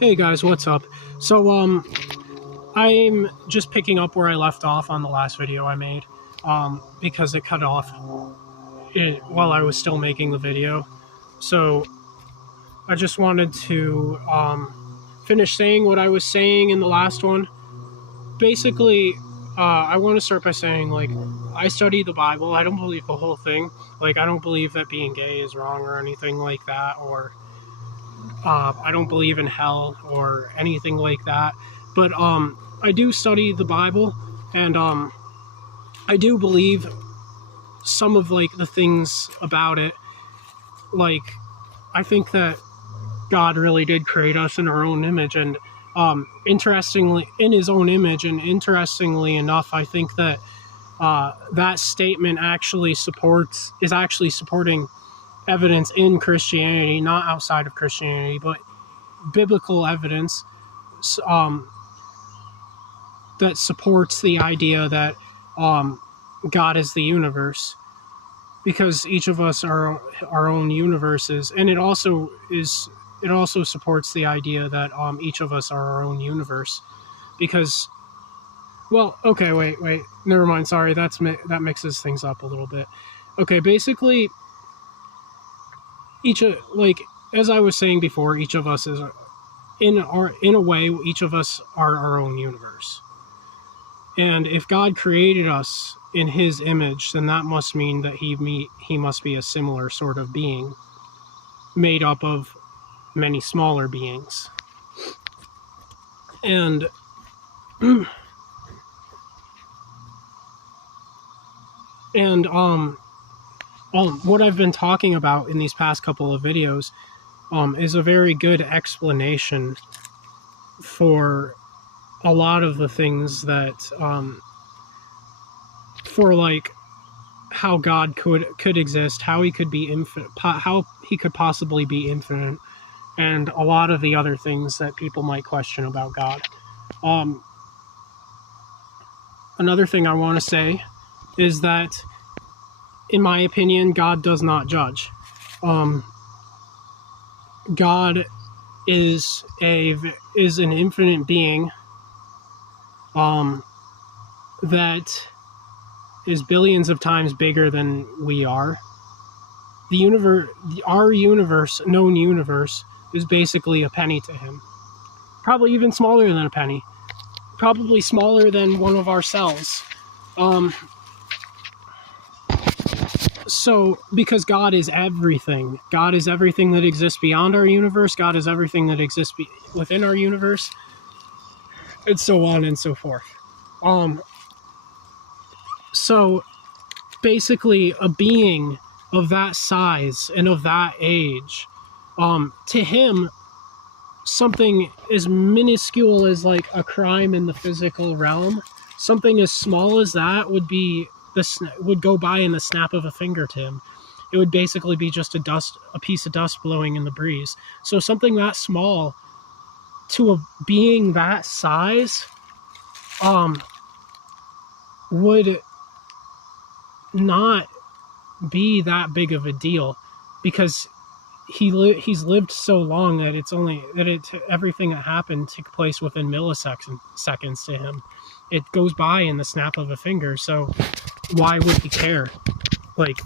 Hey guys, what's up? So, I'm just picking up where I left off on the last video I made, because it cut off while I was still making the video. So, I just wanted to, finish saying what I was saying in the last one. Basically, I want to start by saying, like, I study the Bible. I don't believe the whole thing. Like, I don't believe that being gay is wrong or anything like that, or I don't believe in hell or anything like that, but I do study the Bible, and I do believe some of like the things about it. Like, I think that God really did create us in our own image, and interestingly, in His own image, and interestingly enough, I think that that statement is actually supporting evidence in Christianity, not outside of Christianity, but biblical evidence that supports the idea that God is the universe, because each of us are our own universes, and it also supports the idea that each of us are our own universe, because, well, okay, wait, never mind, sorry, that mixes things up a little bit. Okay, basically, as I was saying before, each of us is in a way, each of us are our own universe. And if God created us in His image, then that must mean that He must be a similar sort of being, made up of many smaller beings. And what I've been talking about in these past couple of videos is a very good explanation for a lot of the things that for like how God could exist, how He could be infinite, how He could possibly be infinite, and a lot of the other things that people might question about God. Another thing I want to say is that, in my opinion, God does not judge. God is an infinite being that is billions of times bigger than we are. Our universe, known universe, is basically a penny to Him. Probably even smaller than a penny. Probably smaller than one of our cells. So, because God is everything. God is everything that exists beyond our universe. God is everything that exists within our universe. And so on and so forth. So, basically, a being of that size and of that age, to Him, something as minuscule as like a crime in the physical realm, something as small as that would go by in the snap of a finger to Him. It would basically be just a piece of dust blowing in the breeze. So something that small to a being that size would not be that big of a deal, because he's lived so long that everything that happened took place within milliseconds to Him. It goes by in the snap of a finger. So why would He care? Like,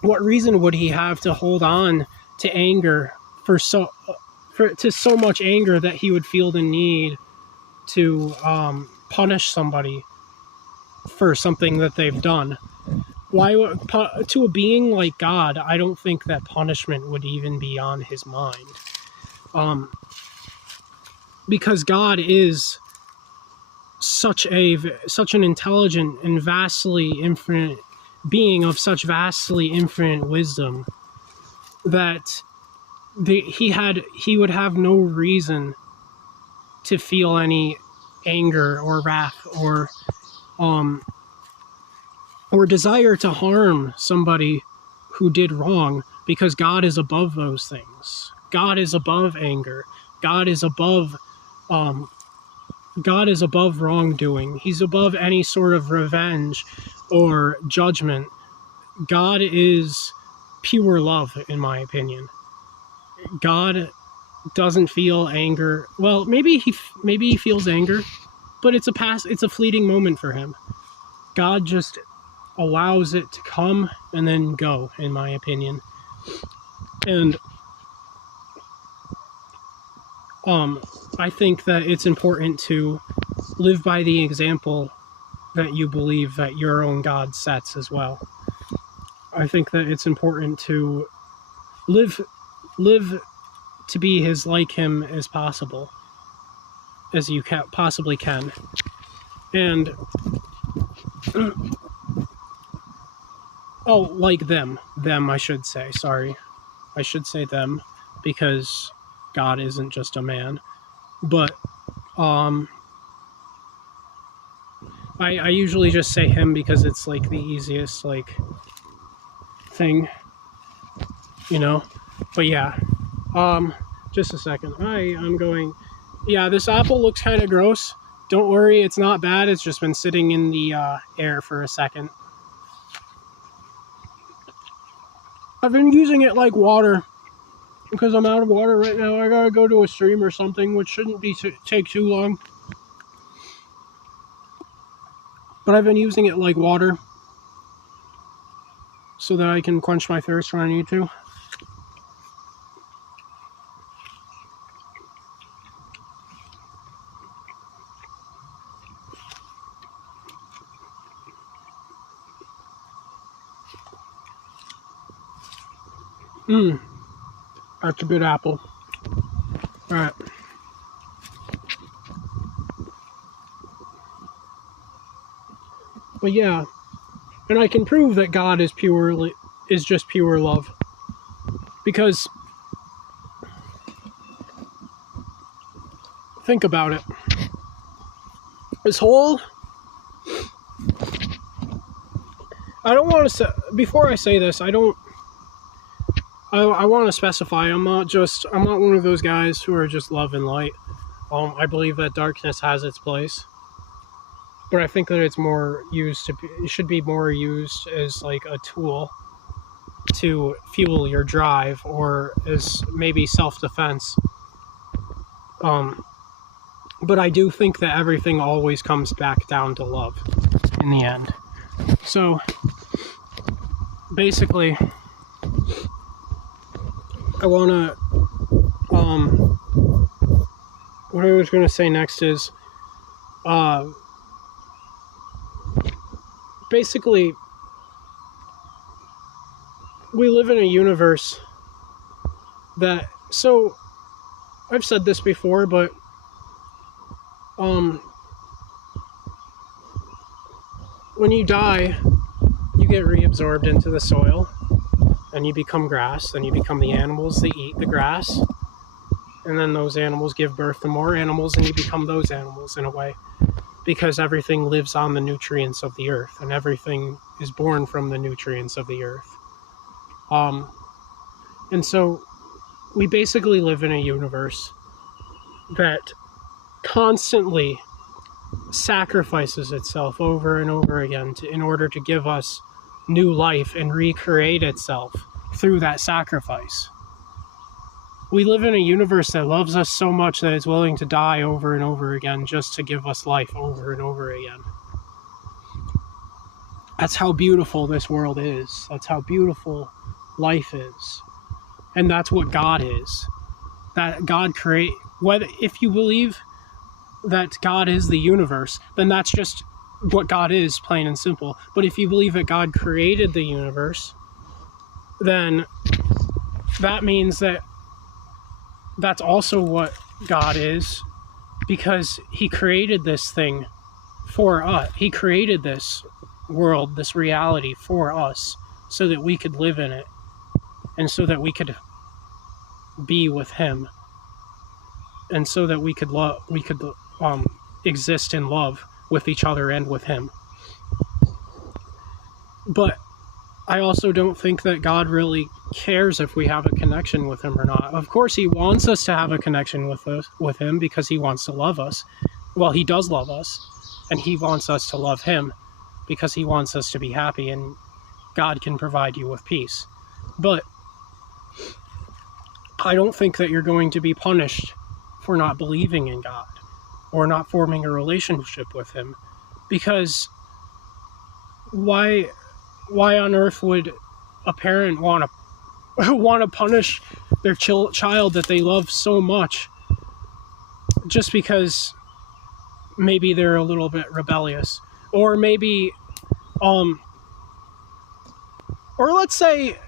what reason would He have to hold on to anger to so much anger that He would feel the need to punish somebody for something that they've done? Why, to a being like God, I don't think that punishment would even be on His mind. Because God is such an intelligent and vastly infinite being of such vastly infinite wisdom that he would have no reason to feel any anger or wrath or desire to harm somebody who did wrong, because God is above those things. God is above anger. God is above wrongdoing. He's above any sort of revenge or judgment. God is pure love, in my opinion. God doesn't feel anger. Well, maybe he feels anger, but it's a fleeting moment for him. God just allows it to come and then go, in my opinion. And I think that it's important to live by the example that you believe that your own God sets as well. I think that it's important to live to be as like him as possible, as you possibly can. And like them, I should say. Sorry, I should say them, because God isn't just a man. But I usually just say him because it's like the easiest thing, But yeah, just a second. I'm going. Yeah, this apple looks kind of gross. Don't worry, it's not bad. It's just been sitting in the air for a second. I've been using it like water because I'm out of water right now. I gotta go to a stream or something, which shouldn't be take too long. But I've been using it like water so that I can quench my thirst when I need to. That's a good apple. Alright. But yeah, and I can prove that God is just pure love. Because think about it. This whole... I don't want to say... Before I say this, I want to specify, I'm not one of those guys who are just love and light. I believe that darkness has its place. But I think that it should be more used as like a tool to fuel your drive, or as maybe self-defense. But I do think that everything always comes back down to love in the end. So basically, I want to, what I was going to say next is, basically, we live in a universe that, so, I've said this before, but, when you die, you get reabsorbed into the soil, and you become grass, and you become the animals that eat the grass, and then those animals give birth to more animals, and you become those animals in a way. Because everything lives on the nutrients of the earth, and everything is born from the nutrients of the earth. And so we basically live in a universe that constantly sacrifices itself over and over again in order to give us new life and recreate itself through that sacrifice. We live in a universe that loves us so much that it's willing to die over and over again just to give us life over and over again. That's how beautiful this world is. That's how beautiful life is. And that's what God is. That God if you believe that God is the universe, then that's just what God is, plain and simple. But if you believe that God created the universe, then that means that that's also what God is, because he created this thing for us. He created this world, this reality for us, so that we could live in it, and so that we could be with him, and so that we could exist in love with each other and with him. But I also don't think that God really cares if we have a connection with him or not. Of course, he wants us to have a connection with him because he wants to love us. Well, he does love us, and he wants us to love him because he wants us to be happy, and God can provide you with peace. But I don't think that you're going to be punished for not believing in God or not forming a relationship with him. Because why on earth would a parent want to punish their child that they love so much just because maybe they're a little bit rebellious, or maybe or let's say,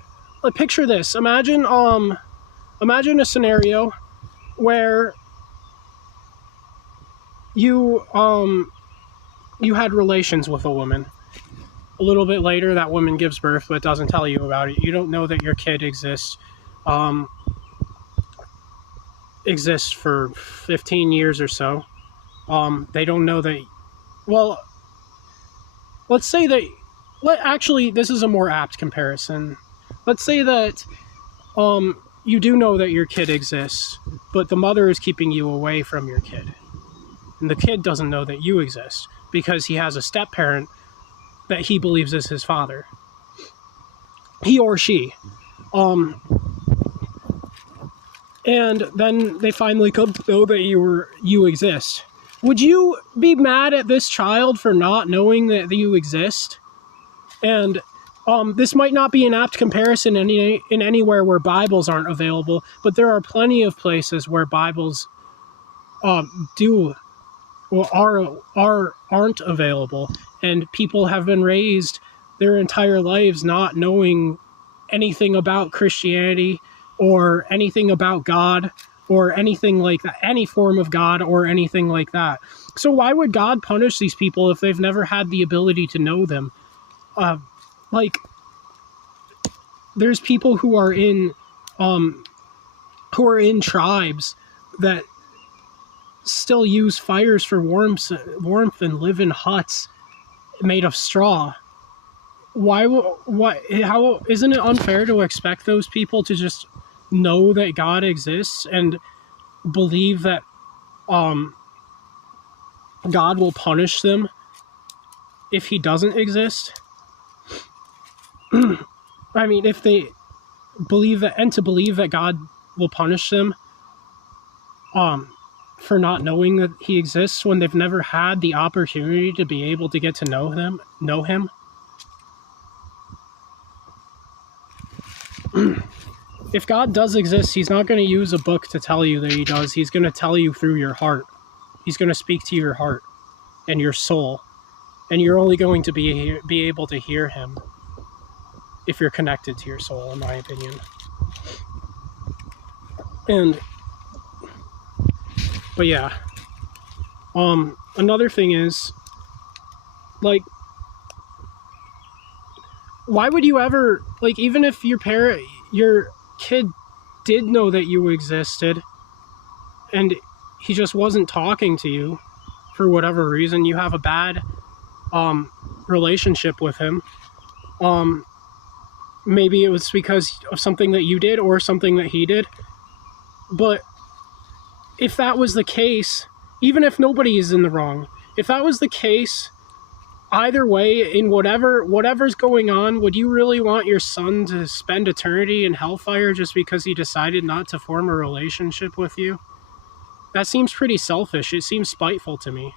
picture this, imagine a scenario where you had relations with a woman. A little bit later, that woman gives birth, but doesn't tell you about it. You don't know that your kid exists for 15 years or so. They don't know that. Well, let's say that. Actually, this is a more apt comparison. Let's say that you do know that your kid exists, but the mother is keeping you away from your kid. And the kid doesn't know that you exist because he has a step-parent that he believes is his father. He or she. And then they finally come to know that you exist. Would you be mad at this child for not knowing that you exist? And this might not be an apt comparison in anywhere where Bibles aren't available, but there are plenty of places where Bibles aren't available, and people have been raised their entire lives not knowing anything about Christianity or anything about God or anything like that, any form of God or anything like that. So why would God punish these people if they've never had the ability to know them? There's people who are in tribes that still use fires for warmth and live in huts made of straw. How isn't it unfair to expect those people to just know that God exists and believe that God will punish them if he doesn't exist? I mean, if they believe that God will punish them for not knowing that he exists when they've never had the opportunity to be able to get to know him. If God does exist, he's not going to use a book to tell you that he does. He's going to tell you through your heart. He's going to speak to your heart and your soul. And you're only going to be able to hear him if you're connected to your soul, in my opinion. But yeah. Another thing is, like, why would you ever, like, even if your kid did know that you existed and he just wasn't talking to you for whatever reason, you have a bad relationship with him, maybe it was because of something that you did or something that he did. But if that was the case, even if nobody is in the wrong, if that was the case, either way, in whatever's going on, would you really want your son to spend eternity in hellfire just because he decided not to form a relationship with you? That seems pretty selfish. It seems spiteful to me.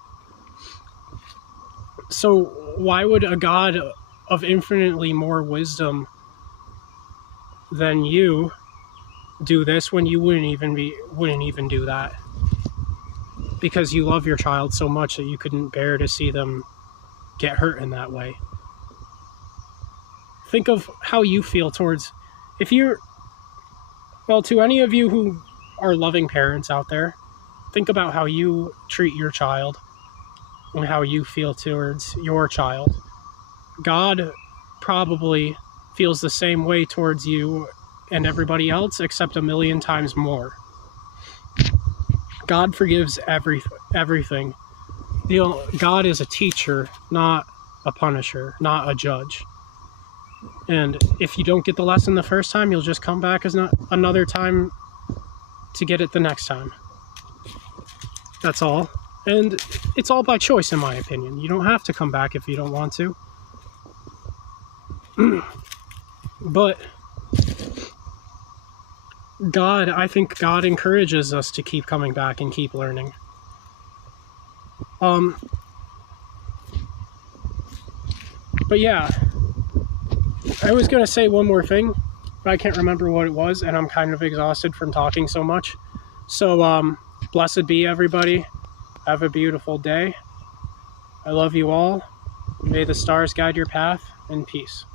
So why would a God of infinitely more wisdom than you do this when you wouldn't even do that? Because you love your child so much that you couldn't bear to see them get hurt in that way. Think of how you feel towards, to any of you who are loving parents out there, think about how you treat your child and how you feel towards your child. God probably feels the same way towards you and everybody else, except a million times more. God forgives everything. God is a teacher, not a punisher, not a judge. And if you don't get the lesson the first time, you'll just come back another time to get it the next time. That's all. And it's all by choice, in my opinion. You don't have to come back if you don't want to. But I think God encourages us to keep coming back and keep learning. But yeah, I was going to say one more thing, but I can't remember what it was, and I'm kind of exhausted from talking so much. So, blessed be everybody. Have a beautiful day. I love you all. May the stars guide your path, and peace.